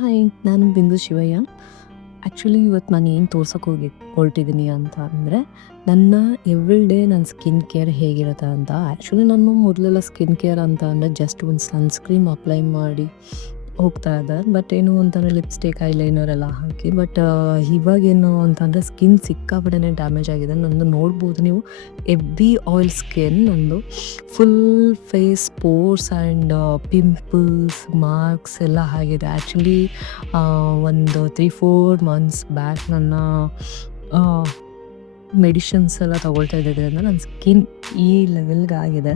Hi, ನಾನು ಬಿಂದು Shivaiah. Actually ಇವತ್ತು ನಾನು ಏನು ಹೊರಟಿದ್ದೀನಿ ಅಂತ ಅಂದರೆ, ನನ್ನ ಎವ್ರಿ ಡೇ ನನ್ನ ಸ್ಕಿನ್ ಕೇರ್ ಹೇಗಿರುತ್ತೆ ಅಂತ. ಆ್ಯಕ್ಚುಲಿ ನಾನು ಮೊದಲೆಲ್ಲ ಸ್ಕಿನ್ ಕೇರ್ ಅಂತ ಅಂದರೆ ಜಸ್ಟ್ ಒಂದು ಸನ್ಸ್ಕ್ರೀಮ್ ಅಪ್ಲೈ ಮಾಡಿ ಹೋಗ್ತಾ ಇದ್ದೆ. ಬಟ್ ಏನು ಅಂತಂದರೆ ಲಿಪ್ಸ್ಟಿಕ್, ಐಲೈನರ್ ಎಲ್ಲ ಹಾಕಿ. ಬಟ್ ಇವಾಗೇನು ಅಂತಂದರೆ ಸ್ಕಿನ್ ಸಿಕ್ಕಾಪಟ್ಟೆ ಡ್ಯಾಮೇಜ್ ಆಗಿದೆ. ನಂದು ನೋಡ್ಬೋದು ನೀವು, ಎವ್ರಿ ಆಯಿಲ್ ಸ್ಕಿನ್, ನಂದು full face pores and pimples, marks ಎಲ್ಲ ಆಗಿದೆ. ಆ್ಯಕ್ಚುಲಿ ಒಂದು 3-4 ಮಂತ್ಸ್ ಬ್ಯಾಕ್ ನನ್ನ ಮೆಡಿಷನ್ಸ್ ಎಲ್ಲ ತೊಗೊಳ್ತಾ ಇದ್ದಿದ್ದರಿಂದ ನನ್ನ ಸ್ಕಿನ್ ಈ ಲೆವೆಲ್ಗೆ ಆಗಿದೆ.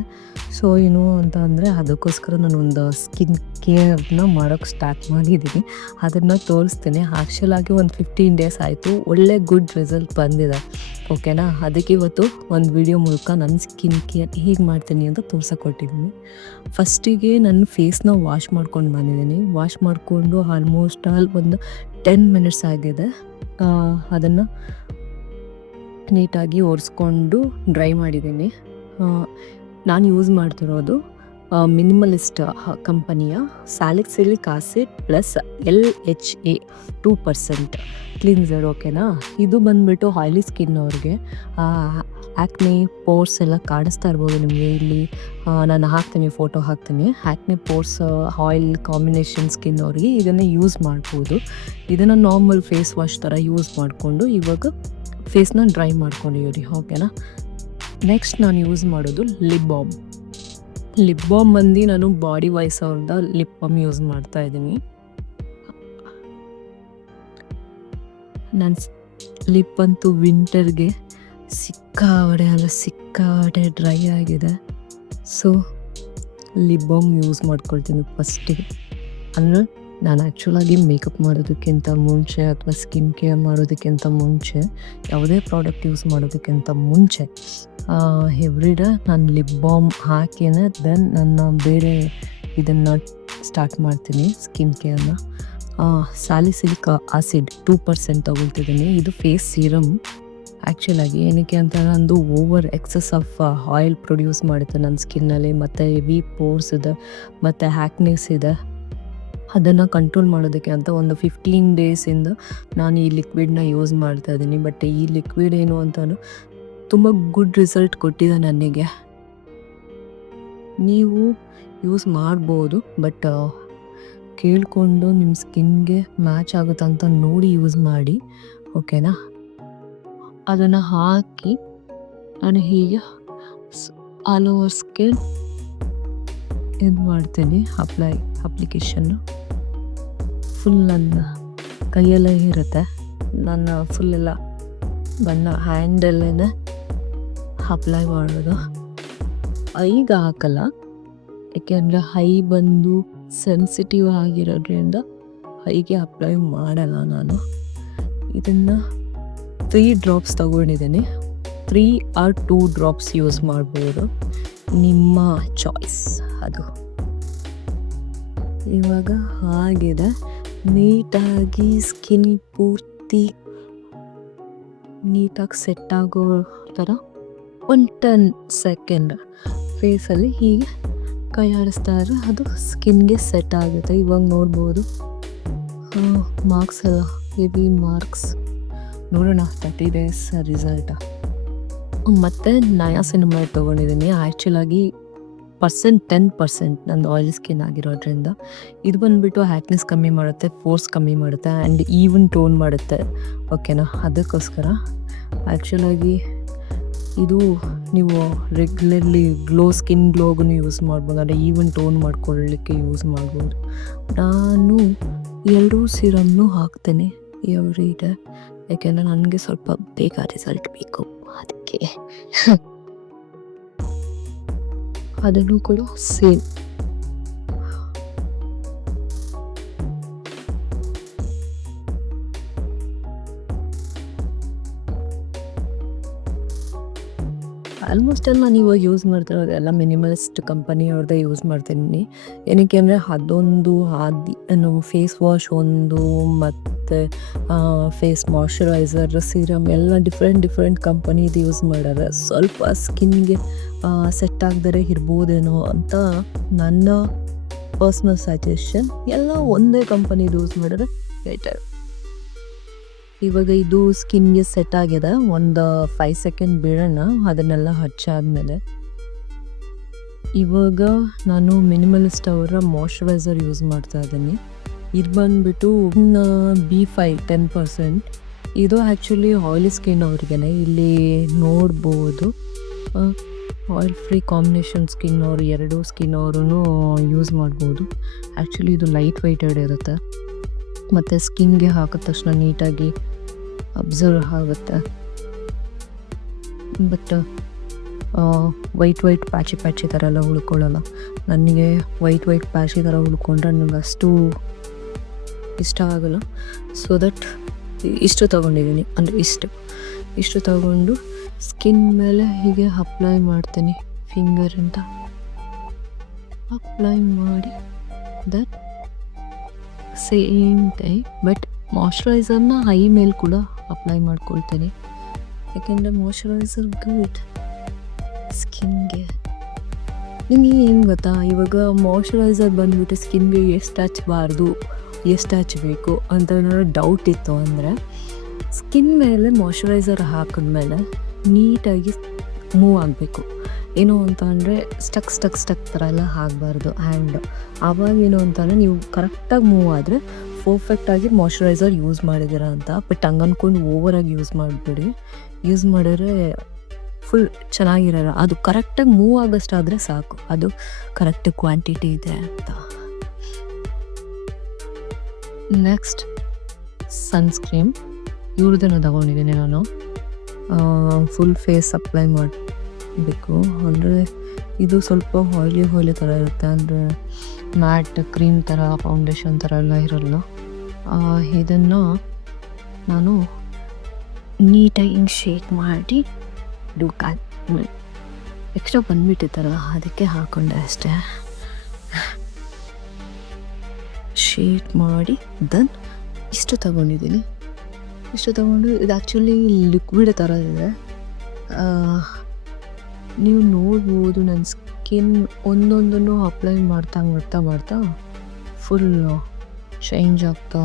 ಸೊ ಏನು ಅಂತ ಅಂದರೆ ಅದಕ್ಕೋಸ್ಕರ ನಾನು ಒಂದು ಸ್ಕಿನ್ ಕೇರ್ನ ಮಾಡೋಕ್ಕೆ ಸ್ಟಾರ್ಟ್ ಮಾಡಿದ್ದೀನಿ. ಅದನ್ನು ತೋರಿಸ್ತೀನಿ. ಆ್ಯಕ್ಚುಲಾಗಿ ಒಂದು 15 ಡೇಸ್ ಆಯಿತು, ಒಳ್ಳೆ ಗುಡ್ ರಿಸಲ್ಟ್ ಬಂದಿದೆ. ಓಕೆನಾ? ಅದಕ್ಕೆ ಇವತ್ತು ಒಂದು ವಿಡಿಯೋ ಮೂಲಕ ನನ್ನ ಸ್ಕಿನ್ ಕೇರ್ ಹೇಗೆ ಮಾಡ್ತೀನಿ ಅಂತ ತೋರ್ಸಕ್ಕೊಟ್ಟಿದ್ದೀನಿ. ಫಸ್ಟಿಗೆ ನನ್ನ ಫೇಸ್ನ ವಾಶ್ ಮಾಡ್ಕೊಂಡು ಬಂದಿದ್ದೀನಿ. ವಾಶ್ ಮಾಡಿಕೊಂಡು ಆಲ್ಮೋಸ್ಟ್ ಒಂದು 10 ಮಿನಿಟ್ಸ್ ಆಗಿದೆ. ಅದನ್ನು ನೀಟಾಗಿ ಒರೆಸ್ಕೊಂಡು ಡ್ರೈ ಮಾಡಿದ್ದೀನಿ. ನಾನು ಯೂಸ್ ಮಾಡ್ತಿರೋದು ಮಿನಿಮಲಿಸ್ಟ್ ಕಂಪನಿಯ salicylic acid plus LHA 2% cleanser. ಓಕೆನಾ? ಇದು ಬಂದುಬಿಟ್ಟು ಆಯ್ಲಿ ಸ್ಕಿನ್ ಅವ್ರಿಗೆ, ಆ್ಯಕ್ನೆ ಪೋರ್ಸ್ ಎಲ್ಲ ಕಾಣಿಸ್ತಾ ಇರ್ಬೋದು ನಿಮಗೆ. ಇಲ್ಲಿ ನಾನು ಹಾಕ್ತೀನಿ, ಫೋಟೋ ಹಾಕ್ತೀನಿ. Acne pores oil combination skin ಅವ್ರಿಗೆ ಇದನ್ನು ಯೂಸ್ ಮಾಡ್ಬೋದು. ಇದನ್ನು ನಾರ್ಮಲ್ ಫೇಸ್ ವಾಶ್ ಥರ ಯೂಸ್ ಮಾಡಿಕೊಂಡು ಇವಾಗ ಫೇಸ್ನ ಡ್ರೈ ಮಾಡ್ಕೊಂಡಿದ್ದೀರಿ. ಓಕೆನಾ? ನೆಕ್ಸ್ಟ್ ನಾನು ಯೂಸ್ ಮಾಡೋದು ಲಿಪ್ ಬಾಮ್ ಬಂದು ನಾನು ಬಾಡಿ ವಾಯ್ಸ್ ಅವ್ರದ್ದು ಲಿಪ್ ಬಾಮ್ ಯೂಸ್ ಮಾಡ್ತಾ ಇದ್ದೀನಿ. ನನ್ನ ಲಿಪ್ ಅಂತೂ ವಿಂಟರ್ಗೆ ಸಿಕ್ಕಾಪಟ್ಟೆ ಡ್ರೈ ಆಗಿದೆ. ಸೊ ಲಿಪ್ ಬಾಮ್ ಯೂಸ್ ಮಾಡ್ಕೊಳ್ತೀನಿ ಫಸ್ಟಿಗೆ. ಅಂದರೆ ನಾನು ಆ್ಯಕ್ಚುಲಾಗಿ ಮೇಕಪ್ ಮಾಡೋದಕ್ಕಿಂತ ಮುಂಚೆ ಅಥವಾ ಸ್ಕಿನ್ ಕೇರ್ ಮಾಡೋದಕ್ಕಿಂತ ಮುಂಚೆ, ಯಾವುದೇ ಪ್ರಾಡಕ್ಟ್ ಯೂಸ್ ಮಾಡೋದಕ್ಕಿಂತ ಮುಂಚೆ ಎವ್ರಿ ಡೇ ನಾನು ಲಿಪ್ ಬಾಮ್ ಹಾಕಿನೇ ದೆನ್ ನನ್ನ ಬೇರೆ ಇದನ್ನು ಸ್ಟಾರ್ಟ್ ಮಾಡ್ತೀನಿ ಸ್ಕಿನ್ ಕೇರ್ನ. ಸ್ಯಾಲಿಸಿಲಿಕ್ ಆಸಿಡ್ 2% ತೊಗೊಳ್ತಿದ್ದೀನಿ. ಇದು ಫೇಸ್ ಸೀರಮ್. ಆ್ಯಕ್ಚುಲಾಗಿ ಏನಕ್ಕೆ ಅಂತ ನಂದು over excess of oil produce ಮಾಡುತ್ತೆ ನನ್ನ ಸ್ಕಿನ್ನಲ್ಲಿ, ಮತ್ತು ಹೆವಿ ಪೋರ್ಸ್ ಇದೆ, ಮತ್ತು ಹ್ಯಾಕ್ನೆಸ್ ಇದೆ. ಅದನ್ನು ಕಂಟ್ರೋಲ್ ಮಾಡೋದಕ್ಕೆ ಅಂತ ಒಂದು 15 ಡೇಸಿಂದ ನಾನು ಈ ಲಿಕ್ವಿಡ್ನ ಯೂಸ್ ಮಾಡ್ತಾ ಇದ್ದೀನಿ. ಬಟ್ ಈ ಲಿಕ್ವಿಡ್ ಏನು ಅಂತಲೂ ತುಂಬ ಗುಡ್ ರಿಸಲ್ಟ್ ಕೊಟ್ಟಿದೆ ನನಗೆ. ನೀವು ಯೂಸ್ ಮಾಡ್ಬೋದು, ಬಟ್ ಕೇಳಿಕೊಂಡು ನಿಮ್ಮ ಸ್ಕಿನ್ಗೆ ಮ್ಯಾಚ್ ಆಗುತ್ತಂತ ನೋಡಿ ಯೂಸ್ ಮಾಡಿ. ಓಕೆನಾ? ಅದನ್ನು ಹಾಕಿ ನಾನು ಹೀಗೆ ಆಲ್ ಓವರ್ ಸ್ಕಿನ್ ಇದು ಮಾಡ್ತೀನಿ. ಅಪ್ಲಿಕೇಶನ್ನು ಫುಲ್ ನನ್ನ ಕೈಯಲ್ಲೇ ಇರುತ್ತೆ. ನನ್ನ ಫುಲ್ಲೆಲ್ಲ ಹ್ಯಾಂಡಲ್ಲೇ ಅಪ್ಲೈ ಮಾಡೋದು. ಐಗೆ ಹಾಕಲ್ಲ, ಏಕೆಂದರೆ ಐ ಬಂದು ಸೆನ್ಸಿಟಿವ್ ಆಗಿರೋದ್ರಿಂದ ಐಗೆ ಅಪ್ಲೈ ಮಾಡಲ್ಲ ನಾನು. ಇದನ್ನು 3 ಡ್ರಾಪ್ಸ್ ತಗೊಂಡಿದ್ದೀನಿ. 3 or 2 ಡ್ರಾಪ್ಸ್ ಯೂಸ್ ಮಾಡ್ಬೋದು, ನಿಮ್ಮ ಚಾಯ್ಸ್ ಅದು. ಇವಾಗ ಆಗಿದೆ, ನೀಟಾಗಿ ಸ್ಕಿನ್ ಪೂರ್ತಿ ನೀಟಾಗಿ ಸೆಟ್ ಆಗೋ ಥರ ಒಂದು 10 ಸೆಕೆಂಡ್ ಫೇಸಲ್ಲಿ ಹೀಗೆ ಕೈ ಆಡಿಸ್ತಾ ಇದ್ರೆ ಅದು ಸ್ಕಿನ್ಗೆ ಸೆಟ್ ಆಗುತ್ತೆ. ಇವಾಗ ನೋಡ್ಬೋದು ಮಾರ್ಕ್ಸ್ ಎಲ್ಲ, ಹೆವಿ ಮಾರ್ಕ್ಸ್. ನೋಡೋಣ 30 ಡೇಸ್ ರಿಸಲ್ಟ. ಮತ್ತು ನಯಾಸಿನಮೈಡ್ ತೊಗೊಂಡಿದ್ದೀನಿ. ಆ್ಯಕ್ಚುಲಾಗಿ 10% ನಂದು ಆಯಿಲ್ ಸ್ಕಿನ್ ಆಗಿರೋದ್ರಿಂದ ಇದು ಬಂದುಬಿಟ್ಟು ಹ್ಯಾಕ್ನೆಸ್ ಕಮ್ಮಿ ಮಾಡುತ್ತೆ, ಫೋರ್ಸ್ ಕಮ್ಮಿ ಮಾಡುತ್ತೆ, ಆ್ಯಂಡ್ ಈವನ್ ಟೋನ್ ಮಾಡುತ್ತೆ. ಓಕೆನಾ? ಅದಕ್ಕೋಸ್ಕರ ಆ್ಯಕ್ಚುಲಾಗಿ ಇದು ನೀವು ರೆಗ್ಯುಲರ್ಲಿ ಸ್ಕಿನ್ ಗ್ಲೋಗೂ ಯೂಸ್ ಮಾಡ್ಬೋದು, ಅಂದರೆ ಈವನ್ ಟೋನ್ ಮಾಡ್ಕೊಳ್ಳಲಿಕ್ಕೆ ಯೂಸ್ ಮಾಡ್ಬೋದು. ನಾನು 2 ಸಿರಮ್ನು ಹಾಕ್ತೇನೆ ಎವ್ರಿ ಡೇ, ಯಾಕೆಂದರೆ ನನಗೆ ಸ್ವಲ್ಪ ಬೇಗ ರಿಸಲ್ಟ್ ಬೇಕು. ಅದಕ್ಕೆ ಅದನ್ನು ಕೂಡ ಸೇಮ್. ಆಲ್ಮೋಸ್ಟ್ ಎಲ್ಲ ನಾನು ಇವಾಗ ಯೂಸ್ ಮಾಡ್ತಿರೋದು ಎಲ್ಲ ಮಿನಿಮಲಿಸ್ಟ್ ಕಂಪನಿಯವ್ರದ್ದೇ ಯೂಸ್ ಮಾಡ್ತೀನಿ. ಏನಕ್ಕೆ ಅಂದರೆ ಅದೊಂದು ಫೇಸ್ ವಾಶ್ ಒಂದು, ಮತ್ತು ಫೇಸ್ ಮಾಯ್ಶ್ಚರೈಸರ್, ಸೀರಮ್ ಎಲ್ಲ ಡಿಫ್ರೆಂಟ್ ಕಂಪನಿದು ಯೂಸ್ ಮಾಡೋದು. ಸ್ವಲ್ಪ ಸ್ಕಿನ್ಗೆ ಸೆಟ್ ಆಗದೇ ಇರ್ಬೋದೇನೋ ಅಂತ ನನ್ನ ಪರ್ಸ್ನಲ್ ಸಜೆಷನ್. ಎಲ್ಲ ಒಂದೇ ಕಂಪನಿದು ಯೂಸ್ ಮಾಡಿದ್ರೆ ಬೆಟರ್. ಇವಾಗ ಇದು ಸ್ಕಿನ್ಗೆ ಸೆಟ್ ಆಗಿದೆ. ಒಂದು 5 ಸೆಕೆಂಡ್ ಬಿಡೋಣ ಅದನ್ನೆಲ್ಲ ಹಚ್ಚಾದ್ಮೇಲೆ. ಇವಾಗ ನಾನು ಮಿನಿಮಲಿಸ್ಟ್ ಅವರ ಮಾಯ್ಶ್ಚರೈಸರ್ ಯೂಸ್ ಮಾಡ್ತಾ ಇದ್ದೀನಿ. ಇದು ಬಂದ್ಬಿಟ್ಟು B5 10%. ಇದು ಆ್ಯಕ್ಚುಲಿ ಆಯಿಲಿ ಸ್ಕಿನ್ ಅವ್ರಿಗೇನೆ. ಇಲ್ಲಿ ನೋಡ್ಬೋದು ಆಯಿಲ್ ಫ್ರೀ ಕಾಂಬಿನೇಷನ್ ಸ್ಕಿನ್ ಅವರು, ಎರಡು ಸ್ಕಿನ್ ಅವರು ಯೂಸ್ ಮಾಡ್ಬೋದು. ಆ್ಯಕ್ಚುಲಿ ಇದು ಲೈಟ್ ವೆಯ್ಟೆಡ್ ಇರುತ್ತೆ ಮತ್ತು ಸ್ಕಿನ್ಗೆ ಹಾಕಿದ ತಕ್ಷಣ ನೀಟಾಗಿ ಅಬ್ಸರ್ವ್ ಆಗುತ್ತೆ. ಬಟ್ ವೈಟ್ ಪ್ಯಾಚಿ ಥರ ಎಲ್ಲ ಉಳ್ಕೊಳ್ಳಲ್ಲ. ನನಗೆ ವೈಟ್ ಪ್ಯಾಚಿ ಥರ ಉಳ್ಕೊಂಡ್ರೆ ನನಗೆ ಅಷ್ಟು ಇಷ್ಟ ಆಗಲ್ಲ. ಸೊ ದಟ್ ಇಷ್ಟು ತೊಗೊಂಡಿದ್ದೀನಿ. ಅಂದರೆ ಇಷ್ಟು ತಗೊಂಡು ಸ್ಕಿನ್ ಮೇಲೆ ಹೀಗೆ ಅಪ್ಲೈ ಮಾಡ್ತೀನಿ. ಫಿಂಗರಿಂದ ಅಪ್ಲೈ ಮಾಡಿ ದಟ್ ಸೇಮ್ ಟೈಮ್ ಬಟ್ ಮಾಯ್ಶ್ಚರೈಸರ್ನ ಐ ಮೇಲೆ ಕೂಡ ಅಪ್ಲೈ ಮಾಡ್ಕೊಳ್ತೀನಿ. ಯಾಕೆಂದರೆ ಮಾಯ್ಶ್ಚರೈಸರ್ ಗುಡ್ ಸ್ಕಿನ್ಗೆ. ನಿಮಗೆ ಏನು ಗೊತ್ತಾ, ಇವಾಗ ಮಾಯ್ಶ್ಚರೈಸರ್ ಬಂದ್ಬಿಟ್ಟು ಸ್ಕಿನ್ಗೆ ಎಷ್ಟು ಹಚ್ಚಬಾರ್ದು, ಎಷ್ಟು ಹಚ್ಚಬೇಕು ಅಂತ ಏನಾದ್ರು ಡೌಟ್ ಇತ್ತು ಅಂದರೆ, ಸ್ಕಿನ್ ಮೇಲೆ ಮಾಯ್ಶ್ಚರೈಸರ್ ಹಾಕಿದ್ಮೇಲೆ ನೀಟಾಗಿ ಮೂವ್ ಆಗಬೇಕು. ಏನು ಅಂತ ಅಂದರೆ ಸ್ಟಕ್ ಥರ ಎಲ್ಲ ಆಗಬಾರ್ದು. ಆ್ಯಂಡ್ ಆವಾಗೇನು ಅಂತಂದರೆ ನೀವು ಕರೆಕ್ಟಾಗಿ ಮೂವ್ ಆದರೆ ಪರ್ಫೆಕ್ಟಾಗಿ ಮಾಯ್ಶ್ಚರೈಸರ್ ಯೂಸ್ ಮಾಡಿದ್ದೀರ ಅಂತ. ಬಟ್ ಹಂಗೆ ಅಂದ್ಕೊಂಡು ಓವರಾಗಿ ಯೂಸ್ ಮಾಡಿಬಿಡಿ. ಯೂಸ್ ಮಾಡಿದ್ರೆ ಫುಲ್ ಚೆನ್ನಾಗಿರಲ್ಲ. ಅದು ಕರೆಕ್ಟಾಗಿ ಮೂವ್ ಆಗೋಷ್ಟಾದರೆ ಸಾಕು, ಅದು ಕರೆಕ್ಟ್ ಕ್ವಾಂಟಿಟಿ ಇದೆ ಅಂತ. ನೆಕ್ಸ್ಟ್ ಸನ್ಸ್ಕ್ರೀಮ್ ಇವ್ರದ್ದನ್ನು ತಗೊಂಡಿದ್ದೀನಿ ನಾನು. ಫುಲ್ ಫೇಸ್ ಅಪ್ಲೈ ಮಾಡಬೇಕು. ಅಂದರೆ ಇದು ಸ್ವಲ್ಪ ಆಯ್ಲಿ ಥರ ಇರುತ್ತೆ. ಅಂದರೆ ಮ್ಯಾಟ್ ಕ್ರೀಮ್ ಥರ ಫೌಂಡೇಶನ್ ಥರ ಎಲ್ಲ ಇರಲ್ಲ. ಇದನ್ನು ನಾನು ನೀಟಾಗಿ ಹಿಂಗೆ ಶೇಕ್ ಮಾಡಿ ಎಕ್ಸ್ಟ್ರಾ ಬಂದ್ಬಿಟ್ಟಿತ್ತಲ್ಲ ಅದಕ್ಕೆ ಹಾಕ್ಕೊಂಡೆ ಅಷ್ಟೇ. ಶೇಕ್ ಮಾಡಿ ದೆನ್ ಇಷ್ಟು ತಗೊಂಡಿದ್ದೀನಿ. ಇಷ್ಟು ತಗೊಂಡು ಇದು ಆ್ಯಕ್ಚುಲಿ ಲಿಕ್ವಿಡ್ ಥರ ಇದೆ. ನೀವು ನೋಡ್ಬೋದು ನನ್ನ ಸ್ಕಿನ್ ಒಂದೊಂದನ್ನು ಅಪ್ಲೈ ಮಾಡ್ತಾ ಫುಲ್ ಚೇಂಜ್ ಆಗ್ತಾ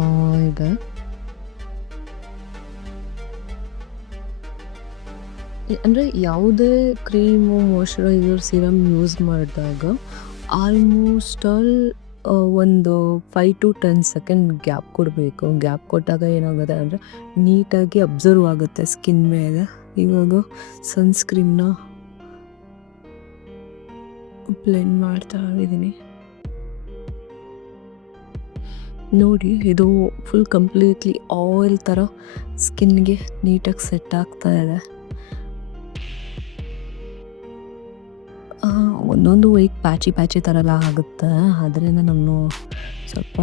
ಇದೆ. ಅಂದರೆ ಯಾವುದೇ ಕ್ರೀಮು, ಮಾಯ್ಶ್ಚರೈಸರ್, ಸಿರಮ್ ಯೂಸ್ ಮಾಡಿದಾಗ ಆಲ್ಮೋಸ್ಟ್ ಆಲ್ ಒಂದು 5 to 10 ಸೆಕೆಂಡ್ ಗ್ಯಾಪ್ ಕೊಡಬೇಕು. ಗ್ಯಾಪ್ ಕೊಟ್ಟಾಗ ಏನಾಗುತ್ತೆ ಅಂದರೆ ನೀಟಾಗಿ ಅಬ್ಸರ್ವ್ ಆಗುತ್ತೆ ಸ್ಕಿನ್ ಮೇಲೆ. ಇವಾಗ ಸನ್ಸ್ಕ್ರೀಮ್ನ ಬ್ಲೆಂಡ್ ಮಾಡ್ತಾ ಇದ್ದೀನಿ. ನೋಡಿ, ಇದು ಫುಲ್ ಕಂಪ್ಲೀಟ್ಲಿ ಆಯಿಲ್ ಥರ ಸ್ಕಿನ್ಗೆ ನೀಟಾಗಿ ಸೆಟ್ ಆಗ್ತಾ ಇದೆ. ಒಂದೊಂದು ವೈಟ್ ಪ್ಯಾಚಿ ಥರ ಎಲ್ಲ ಆಗುತ್ತೆ. ಅದರಿಂದ ನಾನು ಸ್ವಲ್ಪ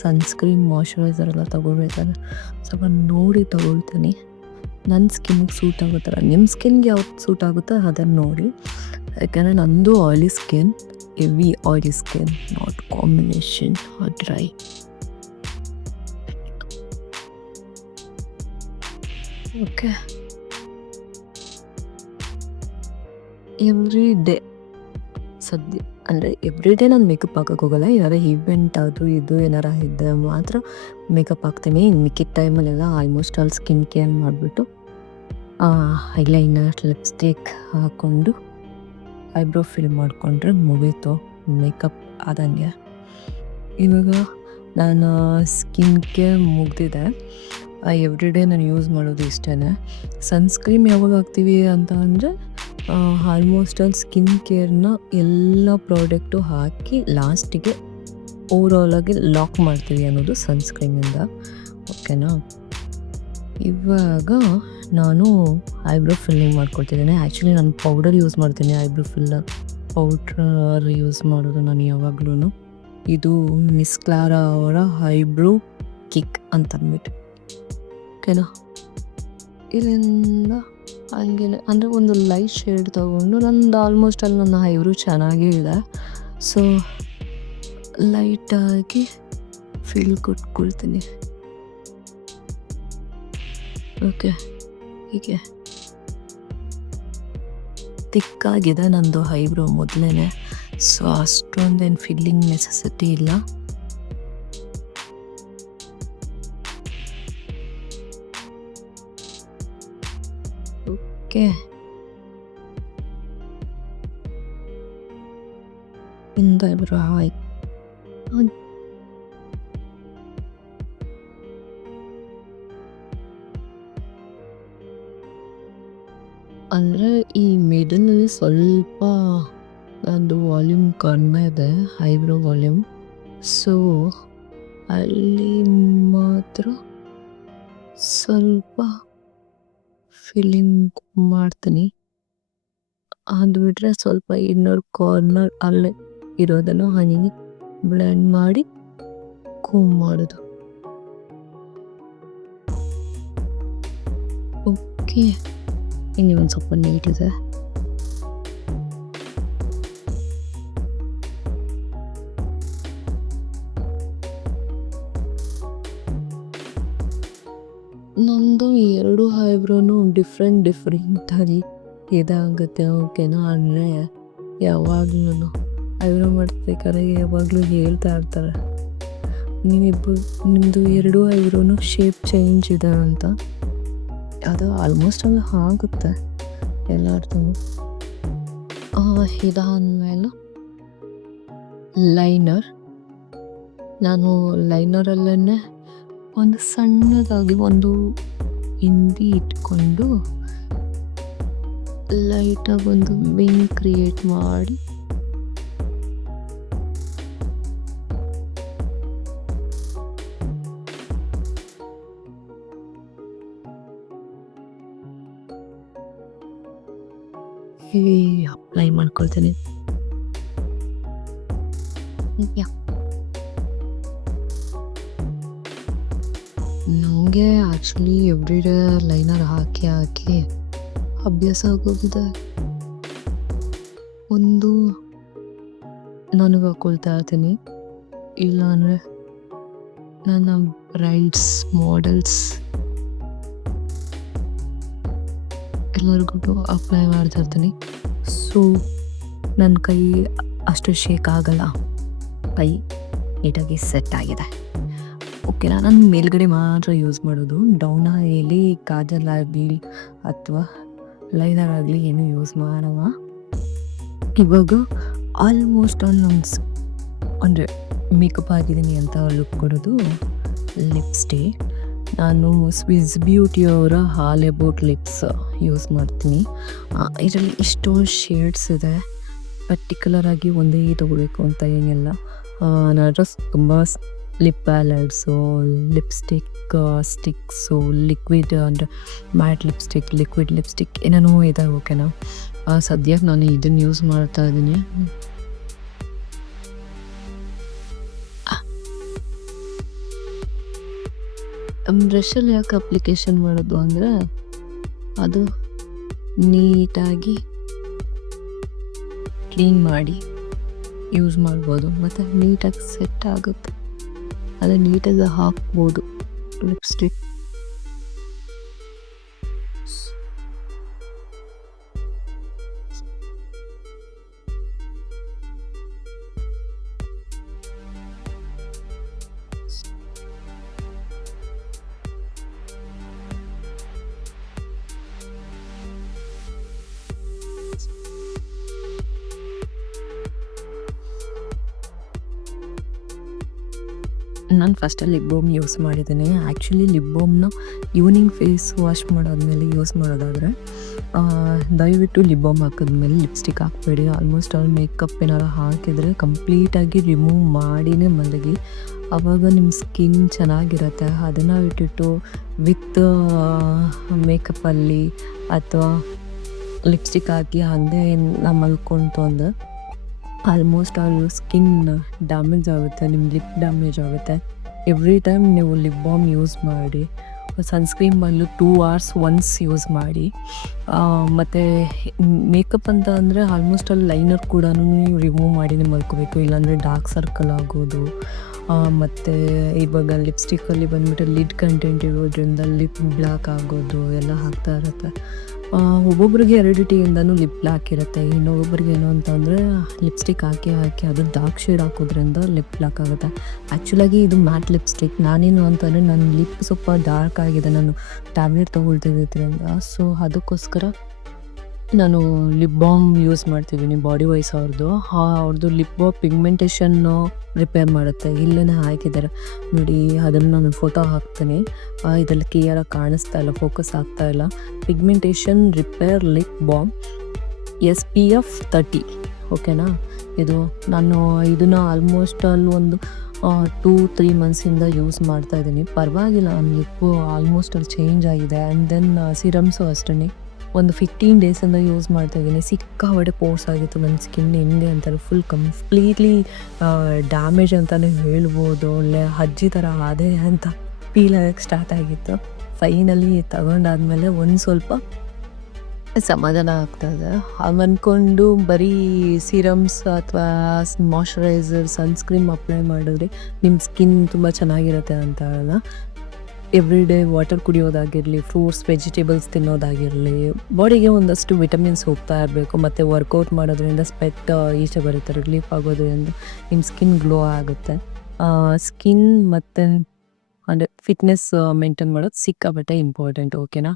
ಸನ್ಸ್ಕ್ರೀನ್, ಮಾಯ್ಶ್ಚರೈಸರ್ ಎಲ್ಲ ತೊಗೊಳ್ಬೇಕಾದ್ರೆ ಸ್ವಲ್ಪ ನೋಡಿ ತೊಗೊಳ್ತೀನಿ. ನನ್ನ ಸ್ಕಿನ್ನಿಗೆ ಸೂಟ್ ಆಗೋ ಥರ. ನಿಮ್ಮ ಸ್ಕಿನ್ಗೆ ಯಾವ್ದು ಸೂಟ್ ಆಗುತ್ತೋ ಅದನ್ನು ನೋಡಿ. ಯಾಕೆಂದರೆ ನಂದು oily skin, heavy oily skin, not combination or dry. Okay, every day ಸದ್ಯ ಅಂದರೆ ಎವ್ರಿ ಡೇ ನಾನು ಮೇಕಪ್ ಹಾಕೋಕೆ ಹೋಗಲ್ಲ. ಏನಾರ ಈವೆಂಟ್ ಅದು ಇದು ಏನಾರ ಇದ್ದರೆ ಮಾತ್ರ ಮೇಕಪ್ ಹಾಕ್ತೀನಿ. ಮಿಕ್ಕಿದ ಟೈಮಲ್ಲೆಲ್ಲ ಆಲ್ಮೋಸ್ಟ್ ಆಲ್ ಸ್ಕಿನ್ ಕೇರ್ ಮಾಡಿಬಿಟ್ಟು ಐಲೈನರ್, ಲಿಪ್ಸ್ಟಿಕ್ ಹಾಕ್ಕೊಂಡು ಐಬ್ರೋ ಫಿಲ್ ಮಾಡಿಕೊಂಡ್ರೆ ಮುಗೀತು ಮೇಕಪ್ ಆದಂಗೆ. ಇವಾಗ ನಾನು ಸ್ಕಿನ್ ಕೇರ್ ಮುಗ್ದಿದೆ. ಎವ್ರಿ ಡೇ ನಾನು ಯೂಸ್ ಮಾಡೋದು ಇಷ್ಟೇ. ಸನ್ಸ್ಕ್ರೀಮ್ ಯಾವಾಗ ಹಾಕ್ತೀವಿ ಅಂತ ಅಂದರೆ ಆಲ್ಮೋಸ್ಟ್ ಆಲ್ ಸ್ಕಿನ್ ಕೇರ್ನ ಎಲ್ಲ ಪ್ರಾಡಕ್ಟು ಹಾಕಿ ಲಾಸ್ಟಿಗೆ ಓವರಾಲಾಗಿ ಲಾಕ್ ಮಾಡ್ತೀವಿ ಅನ್ನೋದು ಸನ್ಸ್ಕ್ರೀಮಿಂದ. ಓಕೆನಾ? ಇವಾಗ ನಾನು ಐಬ್ರೋ ಫಿಲ್ಲಿಂಗ್ ಮಾಡ್ಕೊಳ್ತಿದ್ದೀನಿ. ಆ್ಯಕ್ಚುಲಿ ನಾನು ಪೌಡರ್ ಯೂಸ್ ಮಾಡ್ತೀನಿ. ಐಬ್ರೋ ಫಿಲ್ಲರ್ ಪೌಡ್ರ್ ಯೂಸ್ ಮಾಡೋದು ನಾನು ಯಾವಾಗ್ಲೂ. ಇದು ಮಿಸ್ ಕ್ಲಾರಾ ಅವರ ಐಬ್ರೋ ಕಿಕ್ ಅಂತಂದ್ಬಿಟ್ಟು. ಓಕೆನಾ? ಇಲ್ಲಿಂದ ಹಂಗೆ ಅಂದರೆ ಒಂದು ಲೈಟ್ ಶೇಡ್ ತೊಗೊಂಡು ನಂದು ಆಲ್ಮೋಸ್ಟ್ ಅಲ್ಲಿ ನನ್ನ ಐಬ್ರೋ ಚೆನ್ನಾಗೇ ಇದೆ. ಸೊ ಲೈಟಾಗಿ ಫಿಲ್ ಕೊಟ್ಕೊಳ್ತೀನಿ. ಓಕೆ, ಹೀಗೆ ತಿಕ್ಕಾಗಿದೆ ನಂದು ಐಬ್ರೋ ಮೊದಲೇ. ಸೊ ಅಷ್ಟೊಂದೇನು ಫಿಲ್ಲಿಂಗ್ ನೆಸೆಸಿಟಿ ಇಲ್ಲ. ಓಕೆ, ಇಂದ ಐಬ್ರೋ ಆಯ್ತು. ಅಂದರೆ ಈ ಮಿಡಲಲ್ಲಿ ಸ್ವಲ್ಪ ನಂದು ವಾಲ್ಯೂಮ್ ಕಡಿಮೆ ಇದೆ, ಐಬ್ರೋ ವಾಲ್ಯೂಮ್. ಸೊ ಅಲ್ಲಿ ಮಾತ್ರ ಸ್ವಲ್ಪ ಫಿಲ್ಲಿಂಗ್ ಮಾಡ್ತೀನಿ. ಅದು ಬಿಟ್ಟರೆ ಸ್ವಲ್ಪ ಇನ್ನರ್ ಕಾರ್ನರ್ ಅಲ್ಲೇ ಇರೋದನ್ನು ಹಾಗೆ ಬ್ಲೆಂಡ್ ಮಾಡಿ ಕೂಮ್ ಮಾಡೋದು. ಓಕೆ, ಇನ್ನು ಒಂದು ಸ್ವಲ್ಪ ನೀಟಿದೆ. ನಂದು 2 ಐಬ್ರೋನು ಡಿಫ್ರೆಂಟಾಗಿ ಇದಾಗುತ್ತೆ. ಓಕೆನಾ? ಅಂದರೆ ಯಾವಾಗ್ಲೂ ಐಬ್ರೋ ಮಾಡ್ಬೇಕಾದ್ರೆ ಯಾವಾಗಲೂ ಹೇಳ್ತಾ ಇರ್ತಾರೆ, ನಿಮ್ಮದು 2 ಐಬ್ರೋನು ಶೇಪ್ ಚೇಂಜ್ ಇದೆ ಅಂತ. ಅದು ಆಲ್ಮೋಸ್ಟ್ ಅದು ಆಗುತ್ತೆ ಎಲ್ಲರದು. ಇದಾದ್ಮೇಲೆ ಲೈನರ್. ನಾನು ಲೈನರಲ್ಲೇ ಒಂದು ಸಣ್ಣದಾಗಿ ಒಂದು ಹಿಂದಿ ಇಟ್ಕೊಂಡು ಲೈಟಾಗಿ ಒಂದು ವಿಂಗ್ ಕ್ರಿಯೇಟ್ ಮಾಡಿ ಅಪ್ಲೈ ಮಾಡ್ಕೊಳ್ತೇನೆ. ನನಗೆ ಆ್ಯಕ್ಚುಲಿ ಎವ್ರಿಡೇ ಲೈನರ್ ಹಾಕಿ ಅಭ್ಯಾಸ ಆಗೋಗಿದೆ. ಒಂದು ನನಗೆ ಹಾಕ್ಕೊಳ್ತಾ ಇರ್ತೀನಿ, ಇಲ್ಲಾಂದರೆ ನನ್ನ ಬ್ರೈಡ್ಸ್ ಮಾಡೆಲ್ಸ್ ಎಲ್ಲರಿಗೂ ಅಪ್ಲೈ ಮಾಡ್ತಾ ಇರ್ತೀನಿ. ಸೊ ನನ್ನ ಕೈ ಅಷ್ಟು ಶೇಕ್ ಆಗಲ್ಲ, ಕೈ ನೀಟಾಗಿ ಸೆಟ್ ಆಗಿದೆ. ಓಕೆನಾ? ನಾನು ಮೇಲ್ಗಡೆ ಮಾತ್ರ ಯೂಸ್ ಮಾಡೋದು, ಡೌನ್ ಆಗಲಿ ಕಾಜಲ್ ಆಗಲಿ ಅಥವಾ ಲೈನರ್ ಆಗಲಿ ಏನೂ ಯೂಸ್ ಮಾಡವ. ಇವಾಗ ಆಲ್ಮೋಸ್ಟ್ ಅಂದರೆ ಮೇಕಪ್ ಆಗಿದ್ದೀನಿ ಅಂತ ಲುಕ್ ಕೊಡೋದು ಲಿಪ್ಸ್ಟಿಕ್. ನಾನು ಸ್ವಿಸ್ ಬ್ಯೂಟಿಯವರ ಹಾಲೆ ಬೋಟ್ ಲಿಪ್ಸ್ ಯೂಸ್ ಮಾಡ್ತೀನಿ. ಇದರಲ್ಲಿ ಇಷ್ಟೊಂದು ಶೇಡ್ಸ್ ಇದೆ, ಪರ್ಟಿಕ್ಯುಲರಾಗಿ ಒಂದೇ ತೊಗೋಬೇಕು ಅಂತ ಏನಿಲ್ಲ. ನಾನು ತುಂಬ ಲಿಪ್ ಪ್ಯಾಲೆಟ್ಸು, ಸ್ಟಿಕ್ಸು, ಲಿಕ್ವಿಡ್ ಅಂದರೆ ಮ್ಯಾಟ್ ಲಿಪ್ಸ್ಟಿಕ್, ಲಿಕ್ವಿಡ್ ಲಿಪ್ಸ್ಟಿಕ್ ಏನೇನೋ ಇದೆ. ಓಕೆನಾ? ಸದ್ಯಕ್ಕೆ ನಾನು ಇದನ್ನು ಯೂಸ್ ಮಾಡ್ತಾ ಇದ್ದೀನಿ. ಬ್ರಷಲ್ಲಿ ಯಾಕೆ ಅಪ್ಲಿಕೇಶನ್ ಮಾಡೋದು ಅಂದರೆ ಅದು ನೀಟಾಗಿ ಕ್ಲೀನ್ ಮಾಡಿ ಯೂಸ್ ಮಾಡ್ಬೋದು, ಮತ್ತು ನೀಟಾಗಿ ಸೆಟ್ ಆಗುತ್ತೆ. ಅದು ನೀಟಾಗಿ ಹಾಕ್ಬೋದು ಲಿಪ್ಸ್ಟಿಕ್. ನಾನು ಫಸ್ಟಲ್ಲಿ ಲಿಪ್ ಬಾಮ್ ಯೂಸ್ ಮಾಡಿದ್ದೀನಿ. ಆ್ಯಕ್ಚುಲಿ ಲಿಪ್ ಬಾಮ್ನ ಈವ್ನಿಂಗ್ ಫೇಸ್ ವಾಶ್ ಮಾಡಾದ್ಮೇಲೆ ಯೂಸ್ ಮಾಡೋದಾದರೆ ದಯವಿಟ್ಟು ಲಿಪ್ ಬಾಮ್ ಹಾಕಿದ್ಮೇಲೆ ಲಿಪ್ಸ್ಟಿಕ್ ಹಾಕಬೇಡಿ. ಆಲ್ಮೋಸ್ಟ್ ಆಲ್ ಮೇಕಪ್ ಏನಾರು ಹಾಕಿದರೆ ಕಂಪ್ಲೀಟಾಗಿ ರಿಮೂವ್ ಮಾಡಿನೇ ಮಲಗಿ, ಆವಾಗ ನಿಮ್ಮ ಸ್ಕಿನ್ ಚೆನ್ನಾಗಿರುತ್ತೆ. ಅದನ್ನು ಬಿಟ್ಟಿಟ್ಟು ವಿತ್ ಮೇಕಪ್ಪಲ್ಲಿ ಅಥವಾ ಲಿಪ್ಸ್ಟಿಕ್ ಹಾಕಿ ಹಾಗೆ ನಾವು ಮಲ್ಕೊಂತು ಅಂದರೆ ಆಲ್ಮೋಸ್ಟ್ ಆಲ್ ಸ್ಕಿನ್ ಡ್ಯಾಮೇಜ್ ಆಗುತ್ತೆ, ನಿಮ್ಮ ಲಿಪ್ ಡ್ಯಾಮೇಜ್ ಆಗುತ್ತೆ. ಎವ್ರಿ ಟೈಮ್ ನೀವು ಲಿಪ್ ಬಾಮ್ ಯೂಸ್ ಮಾಡಿ. ಸನ್ಸ್ಕ್ರೀನ್ ಬಂದು 2 hours ಒನ್ಸ್ ಯೂಸ್ ಮಾಡಿ. ಮತ್ತು ಮೇಕಪ್ ಅಂತ ಅಂದರೆ ಆಲ್ಮೋಸ್ಟ್ ಆಲ್ ಲೈನರ್ ಕೂಡ ನೀವು ರಿಮೂವ್ ಮಾಡಿನೇ ಮಲ್ಕೋಬೇಕು, ಇಲ್ಲಾಂದರೆ ಡಾರ್ಕ್ ಸರ್ಕಲ್ ಆಗೋದು. ಮತ್ತು ಇವಾಗ ಲಿಪ್ಸ್ಟಿಕ್ಕಲ್ಲಿ ಬಂದುಬಿಟ್ಟು ಲಿಡ್ ಕಂಟೆಂಟ್ ಇರೋದ್ರಿಂದ ಲಿಪ್ ಬ್ಲ್ಯಾಕ್ ಆಗೋದು ಎಲ್ಲ ಆಗ್ತಾ ಇರುತ್ತೆ. ಒಬ್ಬೊಬ್ರಿಗೆ ಹೆರಿಡಿಟಿಯಿಂದನೂ ಲಿಪ್ ಬ್ಲ್ಯಾಕ್ ಇರುತ್ತೆ. ಇನ್ನೊಬ್ಬೊಬ್ರಿಗೆ ಏನು ಅಂತಂದರೆ ಲಿಪ್ಸ್ಟಿಕ್ ಹಾಕಿ ಅದು ಡಾರ್ಕ್ ಶೇಡ್ ಹಾಕೋದ್ರಿಂದ ಲಿಪ್ ಬ್ಲ್ಯಾಕ್ ಆಗುತ್ತೆ. ಆ್ಯಕ್ಚುಲಾಗಿ ಇದು ಮ್ಯಾಟ್ ಲಿಪ್ಸ್ಟಿಕ್. ನಾನೇನು ಅಂತಂದರೆ ನನ್ನ ಲಿಪ್ ಸ್ವಲ್ಪ ಡಾರ್ಕ್ ಆಗಿದೆ, ನಾನು ಟ್ಯಾಬ್ಲೆಟ್ ತೊಗೊಳ್ತಿದ್ದರಿಂದ. ಸೊ ಅದಕ್ಕೋಸ್ಕರ ನಾನು ಲಿಪ್ ಬಾಮ್ ಯೂಸ್ ಮಾಡ್ತಿದ್ದೀನಿ ಬಾಡಿ ವೈಸ್ ಅವ್ರದ್ದು ಲಿಪ್ ಬಾಮ್ ಪಿಗ್ಮೆಂಟೇಷನ್ನು ರಿಪೇರ್ ಮಾಡುತ್ತೆ. ಇಲ್ಲೇ ಹಾಕಿದ್ದಾರೆ ನೋಡಿ, ಅದನ್ನು ನಾನು ಫೋಟೋ ಹಾಕ್ತೀನಿ. ಇದರಲ್ಲಿ ಕ್ಲಿಯರಾಗಿ ಕಾಣಿಸ್ತಾ ಇಲ್ಲ, ಫೋಕಸ್ ಆಗ್ತಾ ಇಲ್ಲ. Pigmentation repair lip balm SPF 30, ಓಕೆನಾ. ನಾನು ಇದನ್ನು ಆಲ್ಮೋಸ್ಟ್ ಅಲ್ಲಿ ಒಂದು 2-3 ಮಂತ್ಸಿಂದ ಯೂಸ್ ಮಾಡ್ತಾ ಇದ್ದೀನಿ. ಪರವಾಗಿಲ್ಲ, ನನ್ನ ಲಿಪ್ಪು ಆಲ್ಮೋಸ್ಟ್ ಅಲ್ಲಿ ಚೇಂಜ್ ಆಗಿದೆ. ಆ್ಯಂಡ್ ದೆನ್ ಸಿರಮ್ಸು ಅಷ್ಟೇ ಒಂದು 15 ಡೇಸಿಂದ ಯೂಸ್ ಮಾಡ್ತಾ ಇದ್ದೀನಿ. ಸಿಕ್ಕಾಪಟ್ಟೆ ಪೋರ್ಸ್ ಆಗಿತ್ತು ನನ್ನ ಸ್ಕಿನ್. ಹೆಂಗೆ ಅಂತಾರೆ, ಫುಲ್ ಕಂಪ್ಲೀಟ್ಲಿ ಡ್ಯಾಮೇಜ್ ಅಂತಲೇ ಹೇಳ್ಬೋದು. ಒಳ್ಳೆ ಅಜ್ಜಿ ಥರ ಅದೇ ಅಂತ ಫೀಲ್ ಆಗೋಕ್ಕೆ ಸ್ಟಾರ್ಟ್ ಆಗಿತ್ತು. ಫೈನಲಿ ತಗೊಂಡಾದ್ಮೇಲೆ ಒಂದು ಸ್ವಲ್ಪ ಸಮಾಧಾನ ಆಗ್ತದೆ. ಅಂದ್ಕೊಂಡು ಬರೀ ಸಿರಮ್ಸ್ ಅಥವಾ ಮಾಯ್ಶ್ಚರೈಸರ್, ಸನ್ಸ್ಕ್ರೀನ್ ಅಪ್ಲೈ ಮಾಡಿದ್ರೆ ನಿಮ್ಮ ಸ್ಕಿನ್ ತುಂಬ ಚೆನ್ನಾಗಿರುತ್ತೆ ಅಂತ ಅಲ್ಲ. ಎವ್ರಿ ಡೇ ವಾಟರ್ ಕುಡಿಯೋದಾಗಿರಲಿ, ಫ್ರೂಟ್ಸ್ ವೆಜಿಟೇಬಲ್ಸ್ ತಿನ್ನೋದಾಗಿರಲಿ, ಬಾಡಿಗೆ ಒಂದಷ್ಟು ವಿಟಮಿನ್ಸ್ ಹೋಗ್ತಾ ಇರಬೇಕು. ಮತ್ತು ವರ್ಕೌಟ್ ಮಾಡೋದ್ರಿಂದ ಸ್ವೆಟ್ ಈಚೆ ಬರುತ್ತೆ, ರಿಲೀಫ್ ಆಗೋದ್ರಿಂದ ನಿಮ್ಮ ಸ್ಕಿನ್ ಗ್ಲೋ ಆಗುತ್ತೆ. ಸ್ಕಿನ್ ಮತ್ತು ಅಂದರೆ ಫಿಟ್ನೆಸ್ ಮೇಂಟೈನ್ ಮಾಡೋದು ಸಿಕ್ಕಾಪಟ್ಟೆ ಇಂಪಾರ್ಟೆಂಟ್, ಓಕೆನಾ.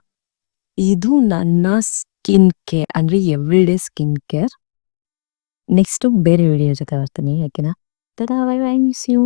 ಇದು ನನ್ನ ಸ್ಕಿನ್ ಕೇರ್, ಅಂದರೆ every day skin care. Next ಬೇರೆ ವಿಡಿಯೋ ಜೊತೆ ಬರ್ತೀನಿ, ಓಕೆನಾ. Ta ta, bye bye, miss you.